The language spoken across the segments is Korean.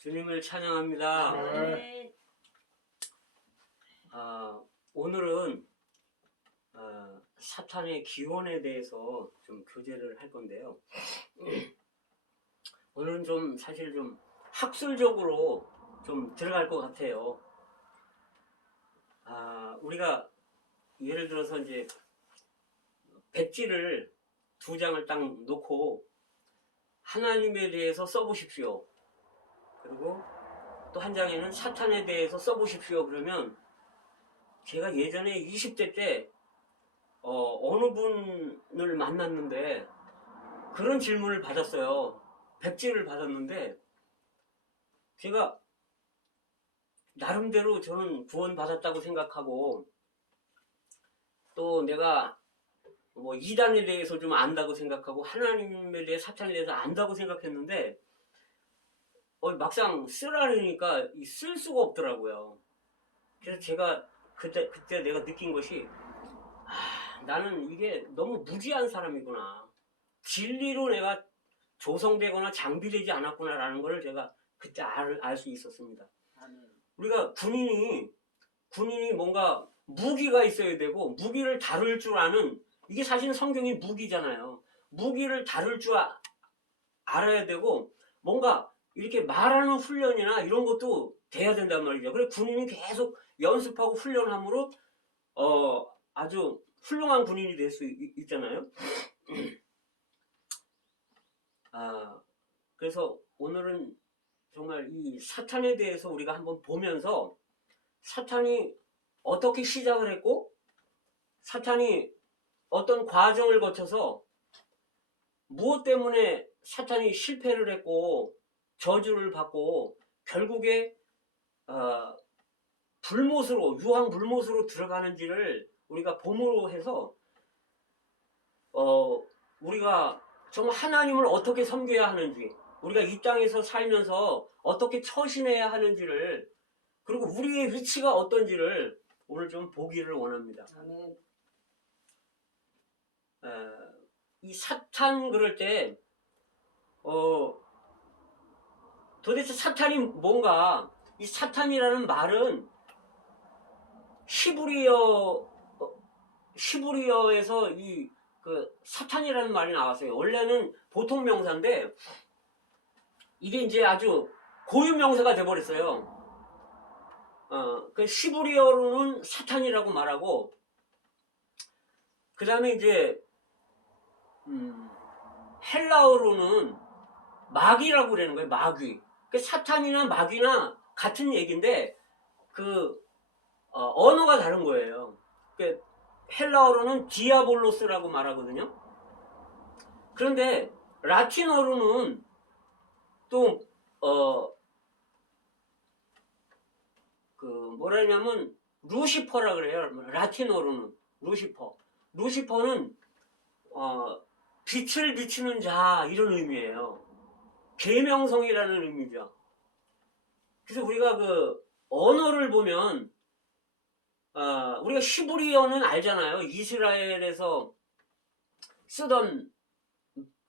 주님을 찬양합니다. 아멘. 오늘은 사탄의 기원에 대해서 좀 교제를 할 건데요. 오늘은 좀 사실 좀 학술적으로 좀 들어갈 것 같아요. 우리가 예를 들어서 이제 백지를 2장을 딱 놓고 하나님에 대해서 써보십시오. 그리고 또 한 장에는 사탄에 대해서 써보십시오. 그러면 제가 예전에 20대 때 어느 분을 만났는데 그런 질문을 받았어요. 백지를 받았는데 제가 나름대로 저는 구원받았다고 생각하고 또 내가 뭐 이단에 대해서 좀 안다고 생각하고 하나님에 대해 사탄에 대해서 안다고 생각했는데 막상 쓰라니까 쓸 수가 없더라고요. 그래서 제가 그때 내가 느낀 것이 나는 이게 너무 무지한 사람이구나. 진리로 내가 조성되거나 장비되지 않았구나라는 걸 제가 그때 알 수 있었습니다. 우리가 군인이 뭔가 무기가 있어야 되고 무기를 다룰 줄 아는, 이게 사실 성경이 무기잖아요. 무기를 다룰 줄 알아야 되고 뭔가 이렇게 말하는 훈련이나 이런 것도 돼야 된단 말이죠. 그래서 군인이 계속 연습하고 훈련함으로 아주 훌륭한 군인이 될 수 있잖아요. 그래서 오늘은 정말 이 사탄에 대해서 우리가 한번 보면서 사탄이 어떻게 시작을 했고 사탄이 어떤 과정을 거쳐서 무엇 때문에 사탄이 실패를 했고 저주를 받고 결국에 유황 불못으로 들어가는지를 우리가 봄으로 해서 우리가 정말 하나님을 어떻게 섬겨야 하는지, 우리가 이 땅에서 살면서 어떻게 처신해야 하는지를, 그리고 우리의 위치가 어떤지를 오늘 좀 보기를 원합니다. 아멘. 이 사탄 그럴 때 도대체 사탄이 뭔가, 이 사탄이라는 말은 히브리어에서 이 사탄이라는 말이 나왔어요. 원래는 보통 명사인데 이게 이제 아주 고유 명사가 돼버렸어요. 그 히브리어로는 사탄이라고 말하고, 그 다음에 이제 헬라어로는 마귀라고 그러는 거예요. 마귀. 그 사탄이나 마귀나 같은 얘기인데 언어가 다른 거예요. 그 헬라어로는 디아볼로스라고 말하거든요. 그런데 라틴어로는 또 뭐라 하냐면 루시퍼라 그래요. 라틴어로는 루시퍼는 빛을 비추는 자, 이런 의미예요. 계명성이라는 의미죠. 그래서 우리가 언어를 보면 우리가 히브리어는 알잖아요. 이스라엘에서 쓰던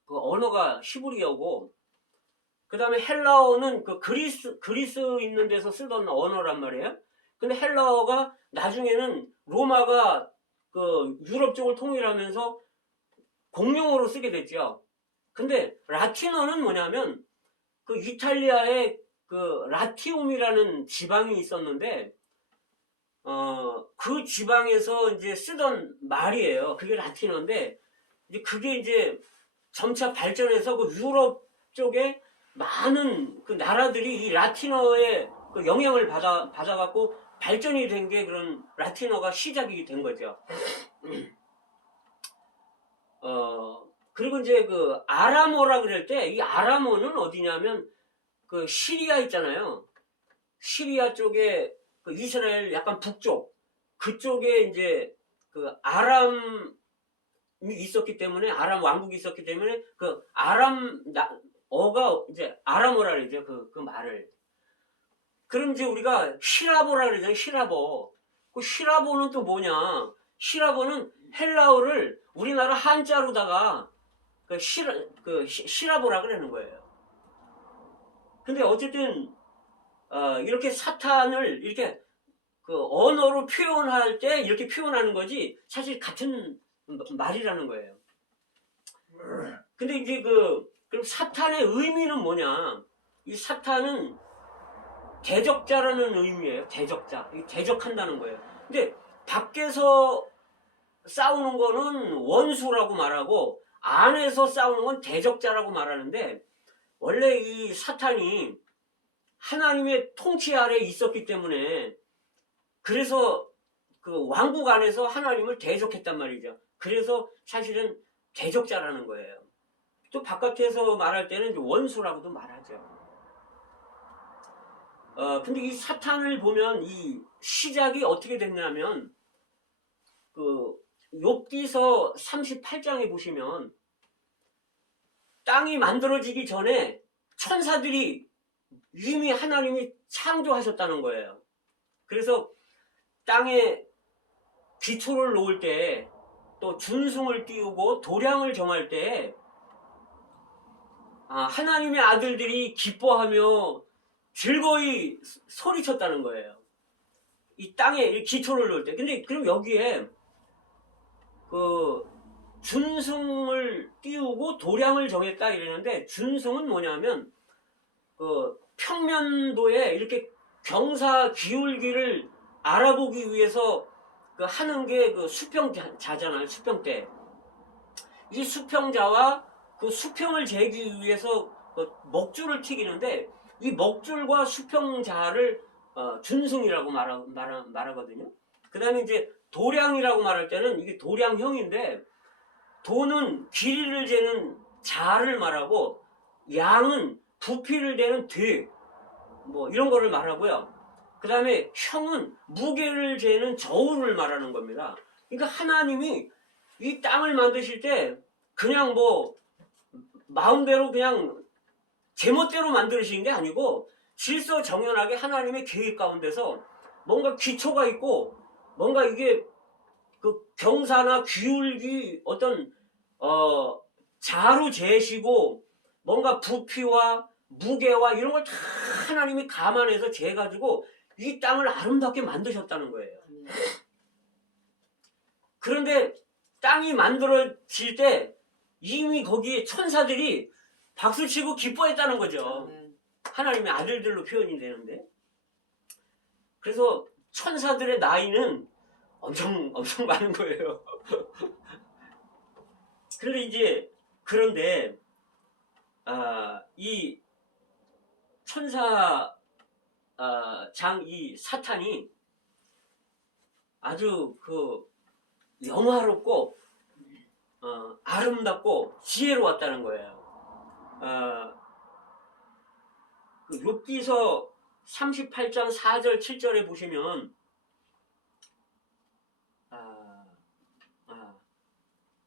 그 언어가 히브리어고, 그 다음에 헬라어는 그리스 있는 데서 쓰던 언어란 말이에요. 근데 헬라어가 나중에는 로마가 유럽 쪽을 통일하면서 공용어로 쓰게 됐죠. 근데 라틴어는 뭐냐면 이탈리아에 라티움이라는 지방이 있었는데 그 지방에서 이제 쓰던 말이에요. 그게 라틴어인데 이제 그게 이제 점차 발전해서 유럽 쪽에 많은 나라들이 이 라틴어의 영향을 받아갖고 발전이 된 게 그런 라틴어가 시작이 된 거죠. 그리고 이제 아람어라 그럴 때, 이 아람어는 어디냐면 시리아 있잖아요. 시리아 쪽에 이스라엘 약간 북쪽, 그쪽에 이제 아람이 있었기 때문에, 아람 왕국이 있었기 때문에 어가 이제 아람어라 그러죠. 그 말을. 그럼 이제 우리가 히라보라 그러잖아요. 히라보. 히라보는 또 뭐냐? 히라보는 헬라어를 우리나라 한자로다가 시라보라 그러는 거예요. 근데 어쨌든 이렇게 사탄을 이렇게 그 언어로 표현할 때 이렇게 표현하는 거지 사실 같은 말이라는 거예요. 근데 이제 그럼 사탄의 의미는 뭐냐? 이 사탄은 대적자라는 의미예요. 대적자. 대적한다는 거예요. 근데 밖에서 싸우는 거는 원수라고 말하고 안에서 싸우는 건 대적자라고 말하는데 원래 이 사탄이 하나님의 통치 아래에 있었기 때문에 그래서 그 왕국 안에서 하나님을 대적했단 말이죠. 그래서 사실은 대적자라는 거예요. 또 바깥에서 말할 때는 원수라고도 말하죠. 근데 이 사탄을 보면 이 시작이 어떻게 됐냐면 그 욥기서 38장에 보시면 땅이 만들어지기 전에 천사들이 이미 하나님이 창조하셨다는 거예요. 그래서 땅에 기초를 놓을 때 또 준승을 띄우고 도량을 정할 때 하나님의 아들들이 기뻐하며 즐거이 소리쳤다는 거예요. 이 땅에 기초를 놓을 때. 근데 그럼 여기에 그 준승을 띄우고 도량을 정했다 이러는데 준승은 뭐냐면 그 평면도에 이렇게 경사 기울기를 알아보기 위해서 그 하는 게 그 수평자잖아요. 수평대. 이 수평자와 그 수평을 재기 위해서 그 먹줄을 튀기는데 이 먹줄과 수평자를 준승이라고 말하거든요. 그 다음에 이제 도량이라고 말할 때는 이게 도량형인데 도는 길이를 재는 자를 말하고 양은 부피를 재는 대 뭐 이런 거를 말하고요. 그 다음에 형은 무게를 재는 저울을 말하는 겁니다. 그러니까 하나님이 이 땅을 만드실 때 그냥 뭐 마음대로 그냥 제멋대로 만드신 게 아니고 질서정연하게 하나님의 계획 가운데서 뭔가 기초가 있고 뭔가 이게 그 경사나 기울기 어떤 자로 재시고 뭔가 부피와 무게와 이런 걸 다 하나님이 감안해서 재가지고 이 땅을 아름답게 만드셨다는 거예요. 그런데 땅이 만들어질 때 이미 거기에 천사들이 박수치고 기뻐했다는 거죠. 하나님의 아들들로 표현이 되는데 그래서 천사들의 나이는 엄청 많은 거예요. 그런데 이 천사 이 사탄이 아주 그 영화롭고 아름답고 지혜로웠다는 거예요. 그 욥기서 38장 4절 7절에 보시면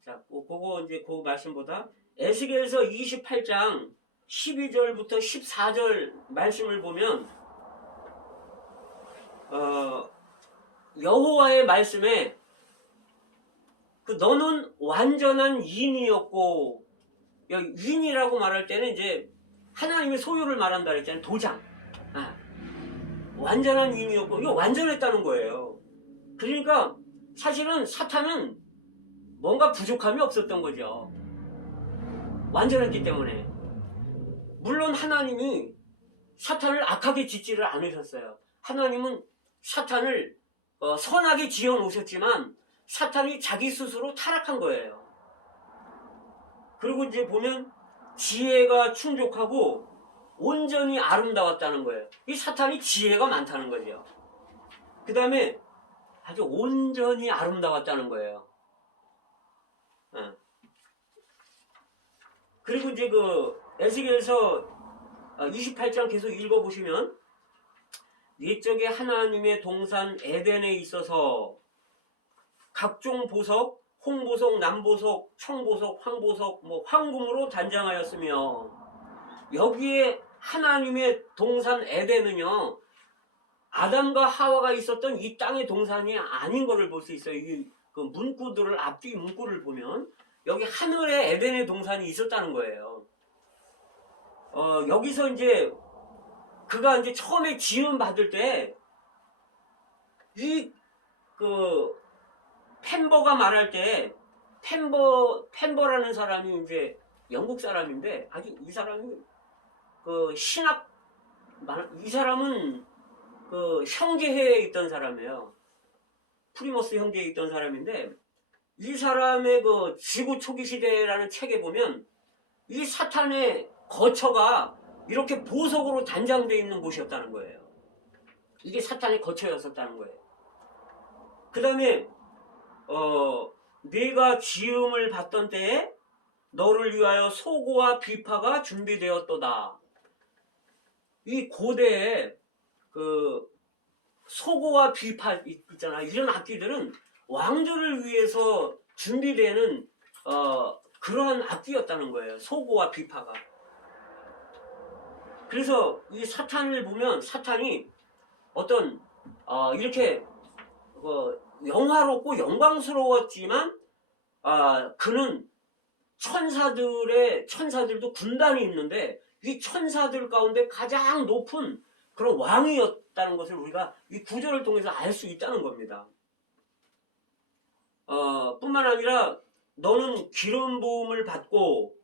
자, 그거 이제 그 말씀보다 에스겔서 28장 12절부터 14절 말씀을 보면 여호와의 말씀에 그 너는 완전한 인이었고 인이라고 말할 때는 이제 하나님의 소유를 말한다 그랬잖아요. 도장. 완전한 인이었고 이거 완전했다는 거예요. 그러니까 사실은 사탄은 뭔가 부족함이 없었던 거죠. 완전했기 때문에. 물론 하나님이 사탄을 악하게 짓지를 않으셨어요. 하나님은 사탄을 선하게 지어 놓으셨지만 사탄이 자기 스스로 타락한 거예요. 그리고 이제 보면 지혜가 충족하고 온전히 아름다웠다는 거예요. 이 사탄이 지혜가 많다는 거죠. 그 다음에 아주 온전히 아름다웠다는 거예요. 그리고 이제 그 에스겔서 28장 계속 읽어보시면 옛적에 하나님의 동산 에덴에 있어서 각종 보석, 홍보석, 남보석, 청보석, 황보석, 뭐 황금으로 단장하였으며 여기에 하나님의 동산 에덴은요 아담과 하와가 있었던 이 땅의 동산이 아닌 것을 볼 수 있어요. 이 그 문구들을 앞뒤 문구를 보면 여기 하늘에 에덴의 동산이 있었다는 거예요. 여기서 이제 그가 이제 처음에 지음 받을 때, 펜버가 말할 때, 펜버라는 사람이 이제 영국 사람인데, 아주 이 사람이 이 사람은 형제회에 있던 사람이에요. 프리머스 형제에 있던 사람인데, 이 사람의 지구 초기 시대라는 책에 보면, 이 사탄의 거처가 이렇게 보석으로 단장되어 있는 곳이었다는 거예요. 이게 사탄의 거처였었다는 거예요. 그 다음에 네가 지음을 받던 때에 너를 위하여 소고와 비파가 준비되었도다. 이 고대에 소고와 비파 있잖아. 이런 악기들은 왕들을 위해서 준비되는 그러한 악기였다는 거예요. 소고와 비파가. 그래서 이 사탄을 보면 사탄이 어떤 이렇게 영화롭고 영광스러웠지만 그는 천사들도 군단이 있는데 이 천사들 가운데 가장 높은 그런 왕이었다는 것을 우리가 이 구절을 통해서 알 수 있다는 겁니다. 뿐만 아니라 너는 기름 부음을 받고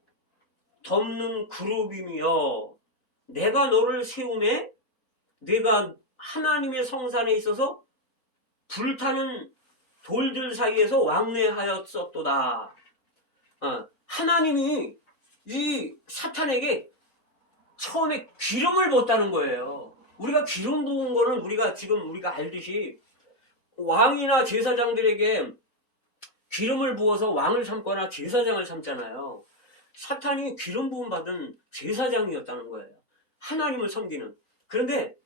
덮는 그룹이며 내가 너를 세우매 내가 하나님의 성산에 있어서 불타는 돌들 사이에서 왕래하였었도다. 하나님이 이 사탄에게 처음에 기름을 붓다는 거예요. 우리가 기름 부은 거는 우리가 알듯이 왕이나 제사장들에게 기름을 부어서 왕을 삼거나 제사장을 삼잖아요. 사탄이 기름 부음 받은 제사장이었다는 거예요. 하나님을 섬기는. 그런데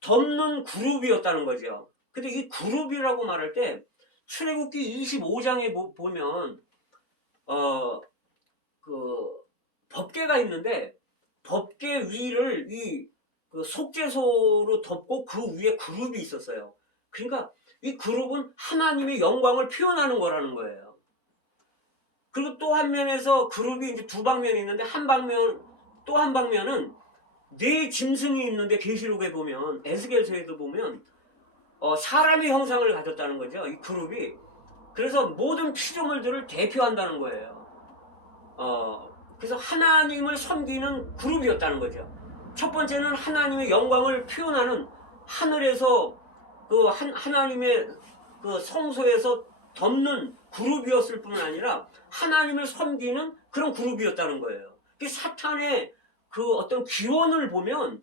덮는 그룹이었다는 거죠. 근데 이 그룹이라고 말할 때 출애굽기 25장에 보면 법궤가 있는데 법궤 위를 속죄소로 덮고 그 위에 그룹이 있었어요. 그러니까 이 그룹은 하나님의 영광을 표현하는 거라는 거예요. 그리고 또 한 면에서 그룹이 이제 두 방면이 있는데 또 한 방면은 네 짐승이 있는데 계시록에 보면 에스겔서에도 보면 사람의 형상을 가졌다는 거죠. 이 그룹이. 그래서 모든 피조물들을 대표한다는 거예요. 그래서 하나님을 섬기는 그룹이었다는 거죠. 첫 번째는 하나님의 영광을 표현하는 하늘에서 하나님의 성소에서 덮는 그룹이었을 뿐 아니라 하나님을 섬기는 그런 그룹이었다는 거예요. 사탄의 어떤 기원을 보면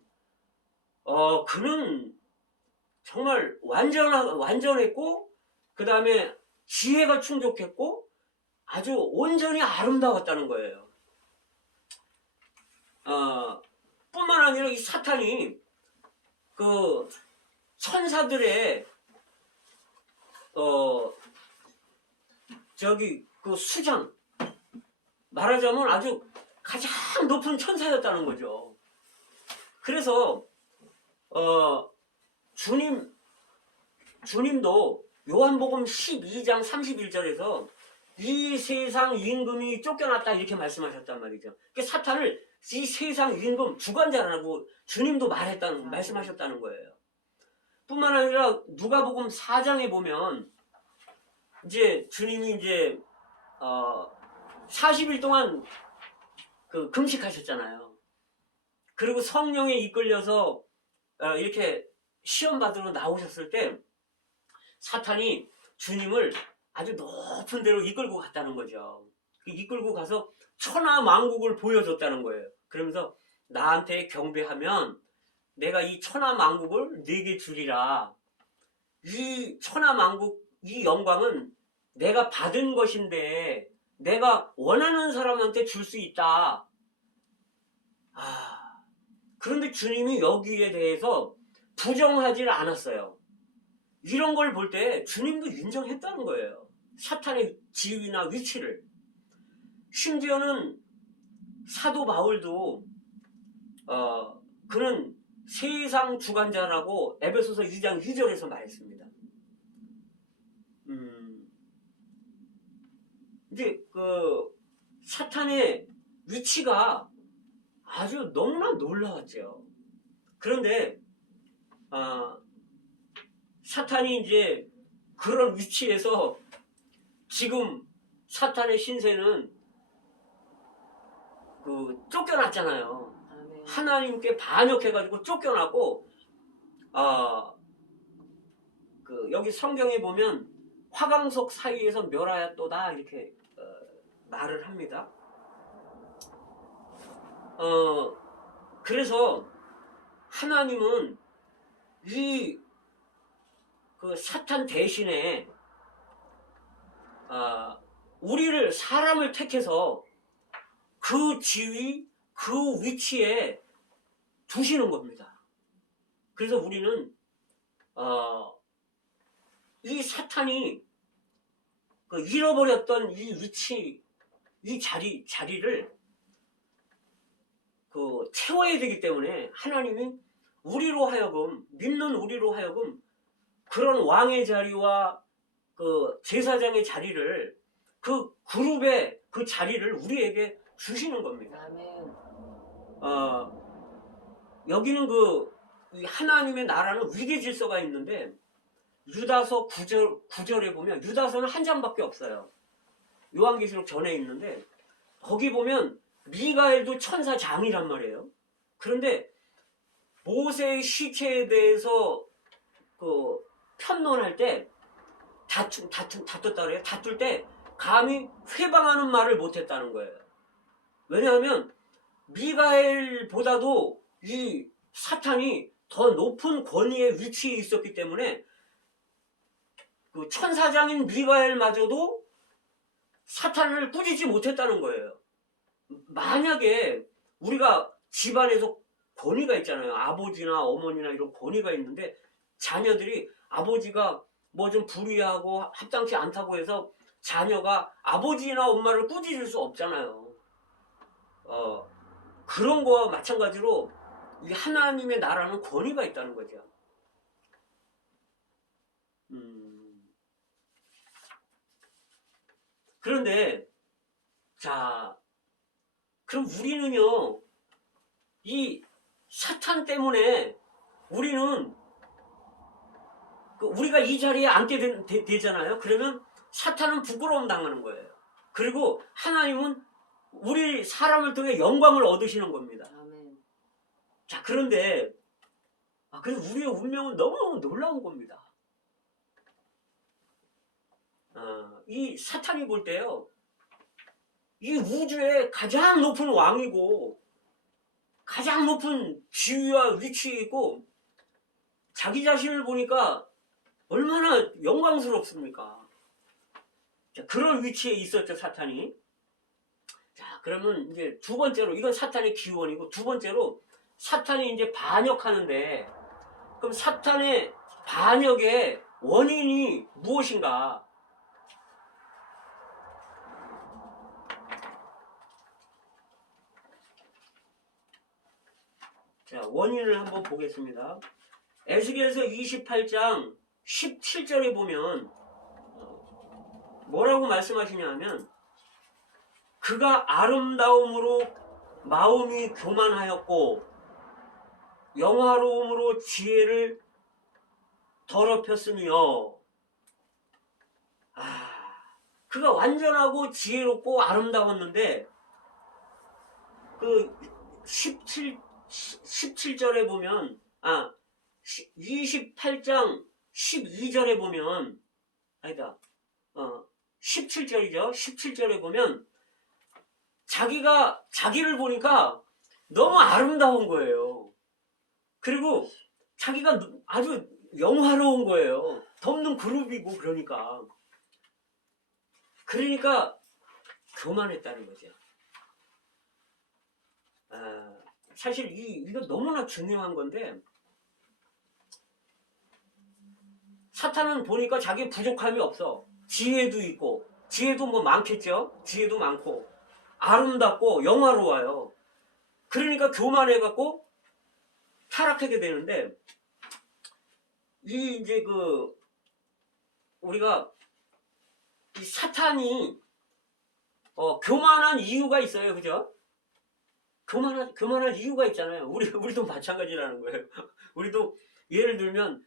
그는 정말 완전했고 그 다음에 지혜가 충족했고 아주 온전히 아름다웠다는 거예요. 뿐만 아니라 이 사탄이 천사들의 수장 말하자면 아주 가장 높은 천사였다는 거죠. 그래서 주님도 요한복음 12장 31절에서 이 세상 임금이 쫓겨났다 이렇게 말씀하셨단 말이죠. 사탄을 이 세상 임금 주관자라고 주님도 말씀하셨다는 거예요. 뿐만 아니라 누가복음 4장에 보면 이제 주님이 이제 40일 동안 금식하셨잖아요. 그리고 성령에 이끌려서 이렇게 시험 받으러 나오셨을 때 사탄이 주님을 아주 높은 데로 이끌고 갔다는 거죠. 이끌고 가서 천하 만국을 보여줬다는 거예요. 그러면서 나한테 경배하면 내가 이 천하 만국을 네게 주리라. 이 천하 만국, 이 영광은 내가 받은 것인데 내가 원하는 사람한테 줄 수 있다. 그런데 주님이 여기에 대해서 부정하지 않았어요. 이런 걸 볼 때 주님도 인정했다는 거예요. 사탄의 지위나 위치를. 심지어는 사도 바울도 그는 세상 주관자라고 에베소서 2장 2절에서 말했습니다. 이제 사탄의 위치가 아주 너무나 놀라웠죠. 그런데 사탄이 이제 그런 위치에서 지금 사탄의 신세는 쫓겨났잖아요. 하나님께 반역해가지고 쫓겨났고, 여기 성경에 보면 화강석 사이에서 멸하였도다 이렇게 말을 합니다. 그래서 하나님은 이 사탄 대신에 우리를 사람을 택해서 그 지위, 그 위치에 두시는 겁니다. 그래서 우리는 이 사탄이 잃어버렸던 이 위치, 이 자리를 채워야 되기 때문에 하나님이 우리로 하여금, 믿는 우리로 하여금 그런 왕의 자리와 제사장의 자리를, 그 그룹의 그 자리를 우리에게 주시는 겁니다. 아멘. 여기는 이 하나님의 나라는 위계 질서가 있는데, 유다서 9절에 보면, 유다서는 한 장밖에 없어요. 요한계시록 전에 있는데, 거기 보면 미가엘도 천사장이란 말이에요. 그런데 모세의 시체에 대해서 편론할 때 다퉜다 그래요. 다툴 때 감히 회방하는 말을 못했다는 거예요. 왜냐하면 미가엘보다도 이 사탄이 더 높은 권위의 위치에 있었기 때문에 천사장인 미가엘마저도 사탄을 꾸짖지 못했다는 거예요. 만약에 우리가 집안에서 권위가 있잖아요. 아버지나 어머니나 이런 권위가 있는데 자녀들이 아버지가 뭐 좀 불의하고 합당치 않다고 해서 자녀가 아버지나 엄마를 꾸짖을 수 없잖아요. 그런 거와 마찬가지로 이 하나님의 나라는 권위가 있다는 거죠. 그런데 자, 그럼 우리는요, 이 사탄 때문에 우리는 우리가 이 자리에 앉게 되잖아요. 그러면 사탄은 부끄러움 당하는 거예요. 그리고 하나님은 우리 사람을 통해 영광을 얻으시는 겁니다. 아멘. 자, 그런데 그래서 우리의 운명은 너무 놀라운 겁니다. 이 사탄이 볼 때요, 이 우주의 가장 높은 왕이고 가장 높은 지위와 위치에 있고 자기 자신을 보니까 얼마나 영광스럽습니까? 자, 그런 위치에 있었죠, 사탄이. 자, 그러면 이제 두 번째로, 이건 사탄의 기원이고, 두 번째로 사탄이 이제 반역하는데, 그럼 사탄의 반역의 원인이 무엇인가? 자, 원인을 한번 보겠습니다. 에스겔서 28장 17절에 보면 뭐라고 말씀하시냐면, 그가 아름다움으로 마음이 교만하였고 영화로움으로 지혜를 더럽혔으며, 그가 완전하고 지혜롭고 아름다웠는데 그 17절에 보면 28장 12절에 보면, 아니다, 17절이죠. 17절에 보면 자기가 자기를 보니까 너무 아름다운 거예요. 그리고 자기가 아주 영화로운 거예요. 덮는 그룹이고. 그러니까 교만했다는 거죠. 사실 이거 너무나 중요한 건데, 사탄은 보니까 자기 부족함이 없어. 지혜도 있고, 지혜도 뭐 많겠죠. 지혜도 많고 아름답고 영화로워요. 그러니까 교만해갖고 타락하게 되는데, 이제 우리가 이 사탄이 교만한 이유가 있어요, 그죠? 교만할 이유가 있잖아요. 우리도 마찬가지라는 거예요. 우리도 예를 들면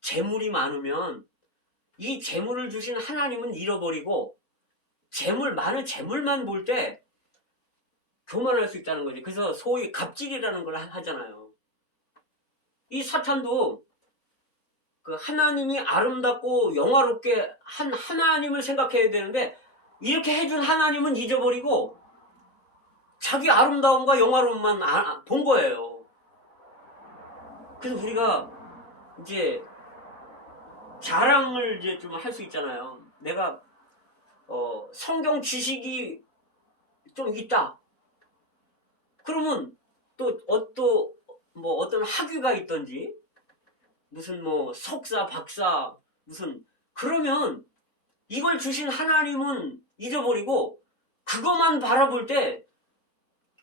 재물이 많으면 이 재물을 주신 하나님은 잃어버리고 많은 재물만 볼 때 교만할 수 있다는 거지. 그래서 소위 갑질이라는 걸 하잖아요. 이 사탄도 그 하나님이 아름답고 영화롭게 한 하나님을 생각해야 되는데 이렇게 해준 하나님은 잊어버리고 자기 아름다움과 영화로움만 본 거예요. 그래서 우리가 이제 자랑을 이제 좀 할 수 있잖아요. 내가 성경 지식이 좀 있다. 그러면 또 어떤 학위가 있던지 무슨 뭐 석사, 박사 무슨 그러면 이걸 주신 하나님은 잊어버리고 그것만 바라볼 때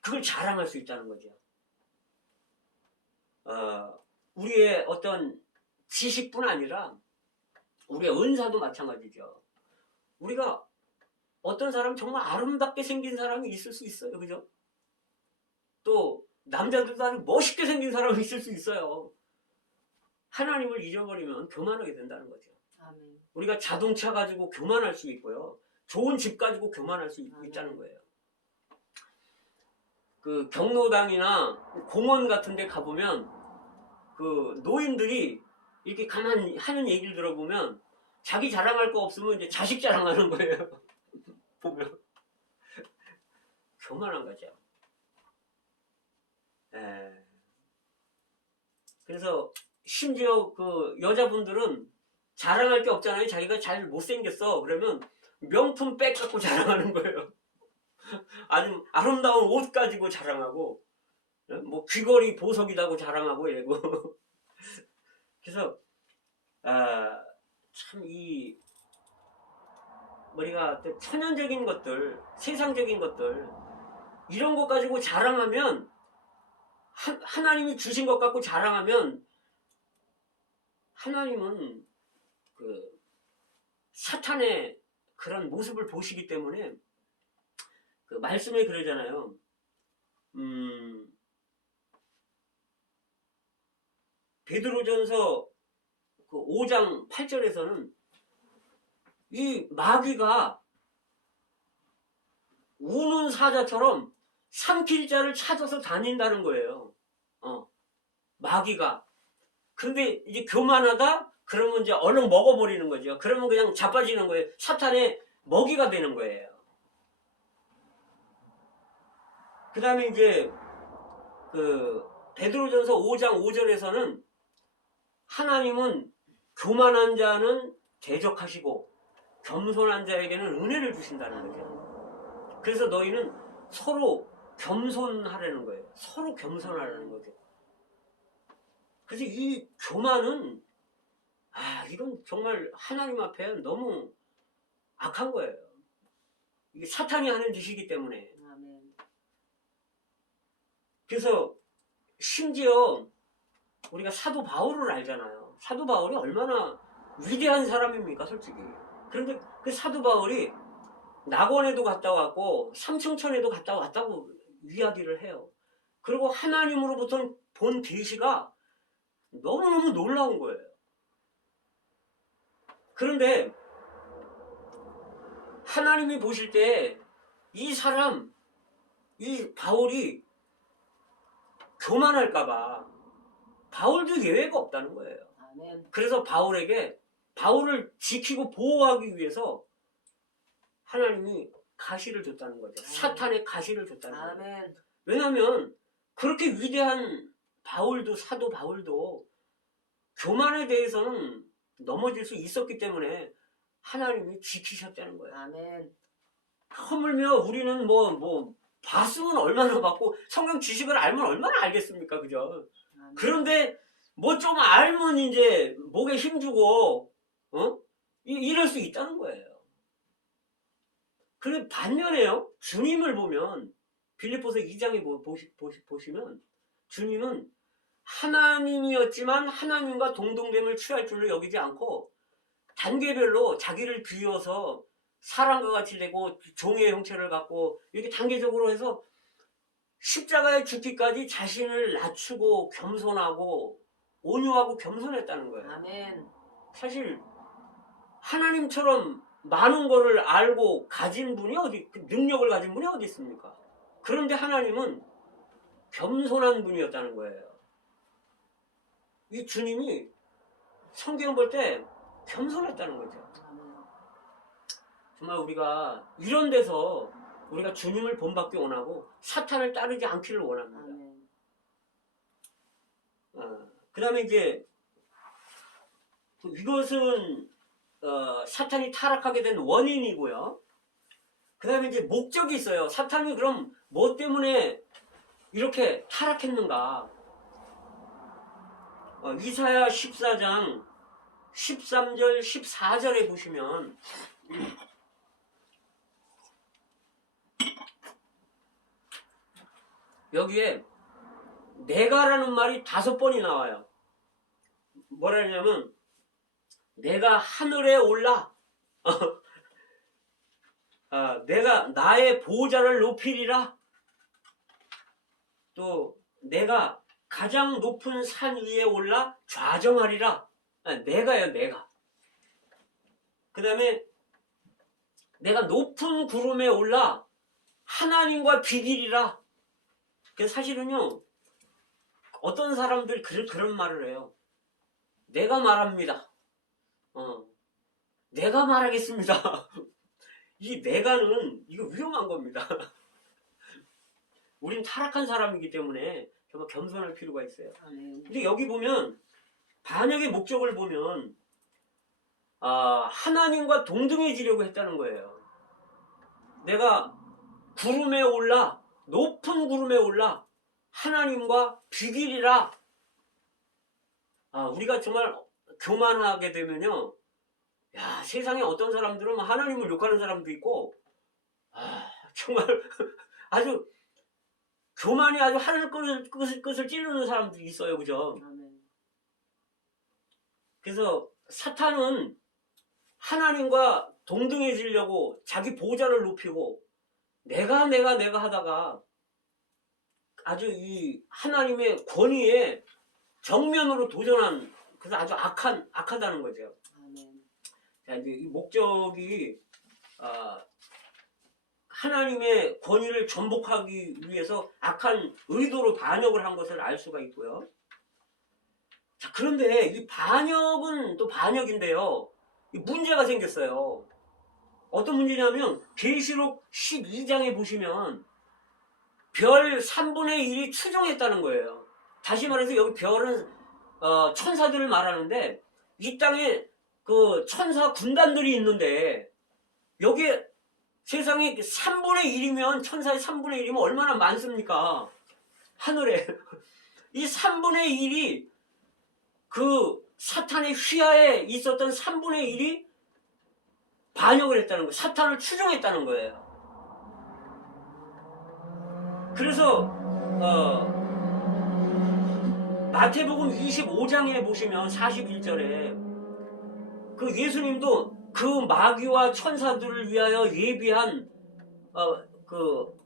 그걸 자랑할 수 있다는 거죠. 우리의 어떤 지식뿐 아니라 우리의 은사도 마찬가지죠. 우리가 어떤 사람 정말 아름답게 생긴 사람이 있을 수 있어요. 그죠? 또 남자들도 아주 멋있게 생긴 사람이 있을 수 있어요. 하나님을 잊어버리면 교만하게 된다는 거죠. 아멘. 우리가 자동차 가지고 교만할 수 있고요. 좋은 집 가지고 교만할 수 있다는 거예요. 그 경로당이나 공원 같은 데 가보면 그 노인들이 이렇게 가만히 하는 얘기를 들어보면 자기 자랑할 거 없으면 이제 자식 자랑하는 거예요. 보면 교만한 거죠. 그래서 심지어 그 여자분들은 자랑할 게 없잖아요. 자기가 잘 못생겼어. 그러면 명품 백 갖고 자랑하는 거예요. 아주 아름다운 옷 가지고 자랑하고 뭐 귀걸이 보석이라고 자랑하고 이러고 그래서 참 이 우리가 천연적인 것들, 세상적인 것들 이런 것 가지고 자랑하면 하나님이 주신 것 갖고 자랑하면 하나님은 그 사탄의 그런 모습을 보시기 때문에 그 말씀에 그러잖아요. 베드로전서 그 5장 8절에서는 이 마귀가 우는 사자처럼 삼킬 자를 찾아서 다닌다는 거예요. 마귀가. 근데 이제 교만하다? 그러면 이제 얼른 먹어버리는 거죠. 그러면 그냥 자빠지는 거예요. 사탄의 먹이가 되는 거예요. 그 다음에 이제 그 베드로전서 5장 5절에서는 하나님은 교만한 자는 대적하시고 겸손한 자에게는 은혜를 주신다는 거죠. 그래서 너희는 서로 겸손하라는 거예요. 서로 겸손하라는 거죠. 그래서 이 교만은 이건 정말 하나님 앞에 너무 악한 거예요. 이게 사탄이 하는 짓이기 때문에. 그래서 심지어 우리가 사도 바울을 알잖아요. 사도 바울이 얼마나 위대한 사람입니까, 솔직히. 그런데 그 사도 바울이 낙원에도 갔다 왔고 삼층천에도 갔다 왔다고 이야기를 해요. 그리고 하나님으로부터 본 계시가 너무너무 놀라운 거예요. 그런데 하나님이 보실 때 이 사람, 이 바울이 교만할까봐 바울도 예외가 없다는 거예요. 아멘. 그래서 바울을 지키고 보호하기 위해서 하나님이 가시를 줬다는 거죠. 아멘. 사탄의 가시를 줬다는 거예요. 아멘. 왜냐하면 그렇게 위대한 사도 바울도 교만에 대해서는 넘어질 수 있었기 때문에 하나님이 지키셨다는 거예요. 아멘. 허물며 우리는 봤으면 얼마나 봤고 성경 지식을 알면 얼마나 알겠습니까, 그죠? 아멘. 그런데 뭐 좀 알면 이제 목에 힘주고 이럴 수 있다는 거예요. 그런데 반면에요, 주님을 보면 빌립보서 2장에 보시면 주님은 하나님이었지만 하나님과 동등됨을 취할 줄로 여기지 않고 단계별로 자기를 비워서 사람과 같이 되고 종의 형체를 갖고 이렇게 단계적으로 해서 십자가에 죽기까지 자신을 낮추고 겸손하고 온유하고 겸손했다는 거예요. 아멘. 사실 하나님처럼 많은 거를 알고 가진 분이 그 능력을 가진 분이 어디 있습니까? 그런데 하나님은 겸손한 분이었다는 거예요. 이 주님이 성경 볼 때 겸손했다는 거죠. 정말 우리가 이런 데서 우리가 주님을 본받기 원하고 사탄을 따르지 않기를 원합니다. 그 다음에 이제 이것은 사탄이 타락하게 된 원인이고요. 그 다음에 이제 목적이 있어요. 사탄이 그럼 뭐 때문에 이렇게 타락했는가? 이사야 14장 13절 14절에 보시면 여기에 내가라는 말이 5번이 나와요. 뭐라 하냐면 내가 하늘에 올라 내가 나의 보좌를 높이리라. 또 내가 가장 높은 산 위에 올라 좌정하리라. 내가요, 내가. 그 다음에 내가 높은 구름에 올라 하나님과 비기리라. 그래서 사실은요, 어떤 사람들 그런 말을 해요. 내가 말합니다. 내가 말하겠습니다. 이 내가는 이거 위험한 겁니다. 우린 타락한 사람이기 때문에 정말 겸손할 필요가 있어요. 근데 여기 보면 반역의 목적을 보면 하나님과 동등해지려고 했다는 거예요. 내가 구름에 올라 높은 구름에 올라 하나님과 비기리라. 우리가 정말 교만하게 되면요, 야, 세상에 어떤 사람들은 하나님을 욕하는 사람도 있고, 정말 아주 교만이 아주 하늘 끝을 찌르는 사람들이 있어요. 그죠? 그래서 사탄은 하나님과 동등해지려고 자기 보좌를 높이고 내가 하다가 아주 이 하나님의 권위에 정면으로 도전한, 그래서 아주 악하다는 거죠. 자, 이제 이 목적이 하나님의 권위를 전복하기 위해서 악한 의도로 반역을 한 것을 알 수가 있고요. 자, 그런데 이 반역은 또 반역인데요, 문제가 생겼어요. 어떤 문제냐면 계시록 12장에 보시면 별 3분의 1이 추종했다는 거예요. 다시 말해서 여기 별은 천사들을 말하는데 이 땅에 그 천사 군단들이 있는데 여기에 세상에 3분의 1이면 천사의 3분의 1이면 얼마나 많습니까? 하늘에. 이 3분의 1이 그 사탄의 휘하에 있었던 3분의 1이 반역을 했다는 거예요. 사탄을 추종했다는 거예요. 그래서 마태복음 25장에 보시면 41절에 그 예수님도 그 마귀와 천사들을 위하여 예비한 그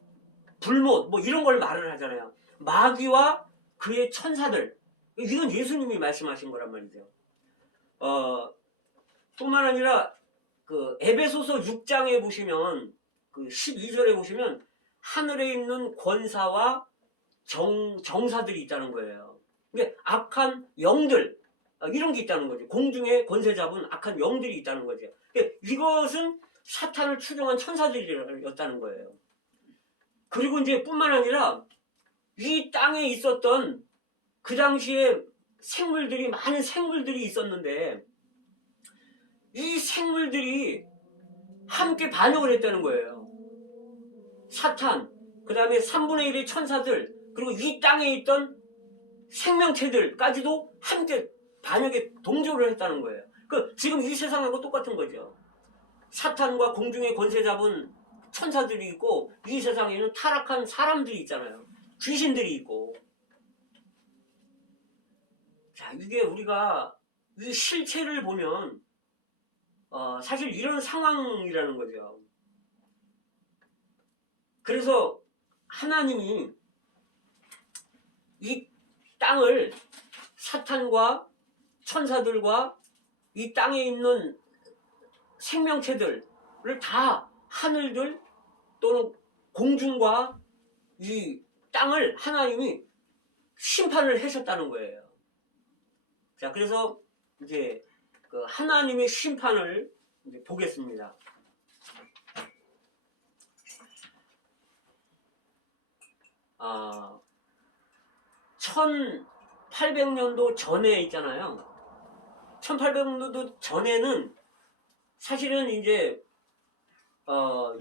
불못 뭐 이런 걸 말을 하잖아요. 마귀와 그의 천사들, 이건 예수님이 말씀하신 거란 말이죠. 뿐만 아니라 그 에베소서 6장에 보시면 그 12절에 보시면 하늘에 있는 권사와 정사들이 있다는 거예요. 근데 악한 영들, 이런 게 있다는 거죠. 공중에 권세 잡은 악한 영들이 있다는 거죠. 이것은 사탄을 추종한 천사들이었다는 거예요. 그리고 이제 뿐만 아니라 이 땅에 있었던 그 당시에 생물들이, 많은 생물들이 있었는데 이 생물들이 함께 반역을 했다는 거예요. 사탄, 그 다음에 3분의 1의 천사들, 그리고 이 땅에 있던 생명체들까지도 함께 반역에 동조를 했다는 거예요. 지금 이 세상하고 똑같은 거죠. 사탄과 공중에 권세 잡은 천사들이 있고 이 세상에는 타락한 사람들이 있잖아요. 귀신들이 있고. 자, 이게 우리가 이 실체를 보면 사실 이런 상황이라는 거죠. 그래서 하나님이 이 땅을 사탄과 천사들과 이 땅에 있는 생명체들을 다 하늘들 또는 공중과 이 땅을 하나님이 심판을 하셨다는 거예요. 자, 그래서 이제 그 하나님의 심판을 이제 보겠습니다. 1800년도 전에 있잖아요. 1800년도 전에는 사실은 이제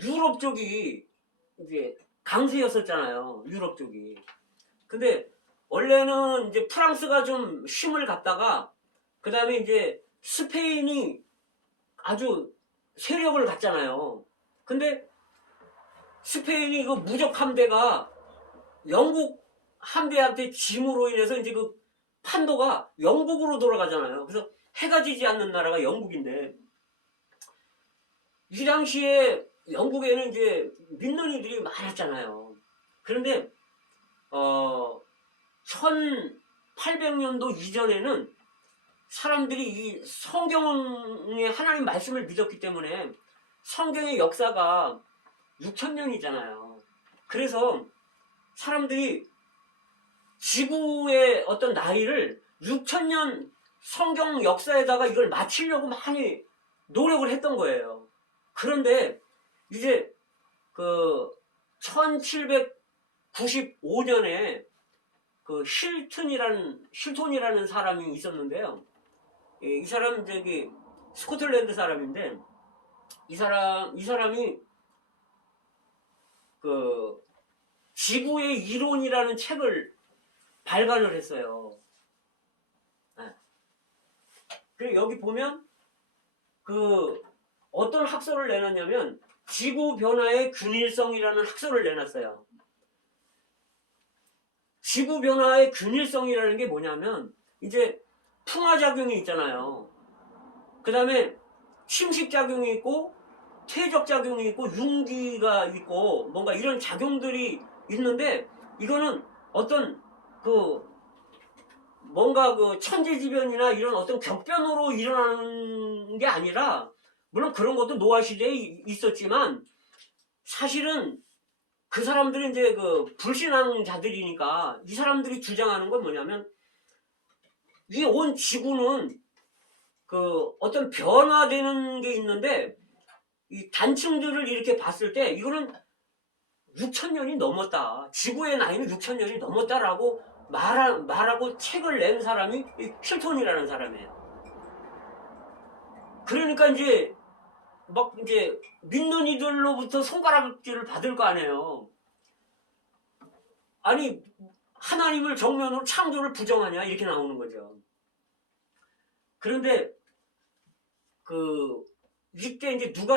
유럽 쪽이 이제 강세였었잖아요. 유럽 쪽이. 근데 원래는 이제 프랑스가 좀 힘을 갖다가 그 다음에 이제 스페인이 아주 세력을 갖잖아요. 근데 스페인이 그 무적 함대가 영국 함대한테 짐으로 인해서 이제 그 판도가 영국으로 돌아가잖아요. 그래서 해가 지지 않는 나라가 영국인데 이 당시에 영국에는 이제 믿는 이들이 많았잖아요. 그런데 1800년도 이전에는 사람들이 이 성경의 하나님 말씀을 믿었기 때문에 성경의 역사가 6000년이잖아요. 그래서 사람들이 지구의 어떤 나이를 6000년 성경 역사에다가 이걸 맞추려고 많이 노력을 했던 거예요. 그런데 이제 그 1795년에 그 힐톤이라는 사람이 있었는데요. 이 사람 저기 스코틀랜드 사람인데 이 사람이 그 지구의 이론이라는 책을 발간을 했어요. 네. 그리고 여기 보면 그 어떤 학설을 내놨냐면 지구 변화의 균일성이라는 학설을 내놨어요. 지구 변화의 균일성이라는 게 뭐냐면 이제 풍화작용이 있잖아요. 그 다음에 침식작용이 있고 퇴적작용이 있고 융기가 있고 뭔가 이런 작용들이 있는데 이거는 어떤 그 뭔가 그 천재지변이나 이런 어떤 격변으로 일어나는 게 아니라 물론 그런 것도 노아 시대에 있었지만 사실은 그 사람들은 이제 그 불신앙자들이니까 이 사람들이 주장하는 건 뭐냐면 이 온 지구는 그 어떤 변화되는 게 있는데 이 단층들을 이렇게 봤을 때 이거는 6000년이 넘었다. 지구의 나이는 6000년이 넘었다라고 말하고 책을 낸 사람이 힐톤이라는 사람이에요. 그러니까 이제 막 이제 믿는 이들로부터 손가락질을 받을 거 아니에요. 아니 하나님을 정면으로 창조를 부정하냐 이렇게 나오는 거죠. 그런데 그 이때 이제 누가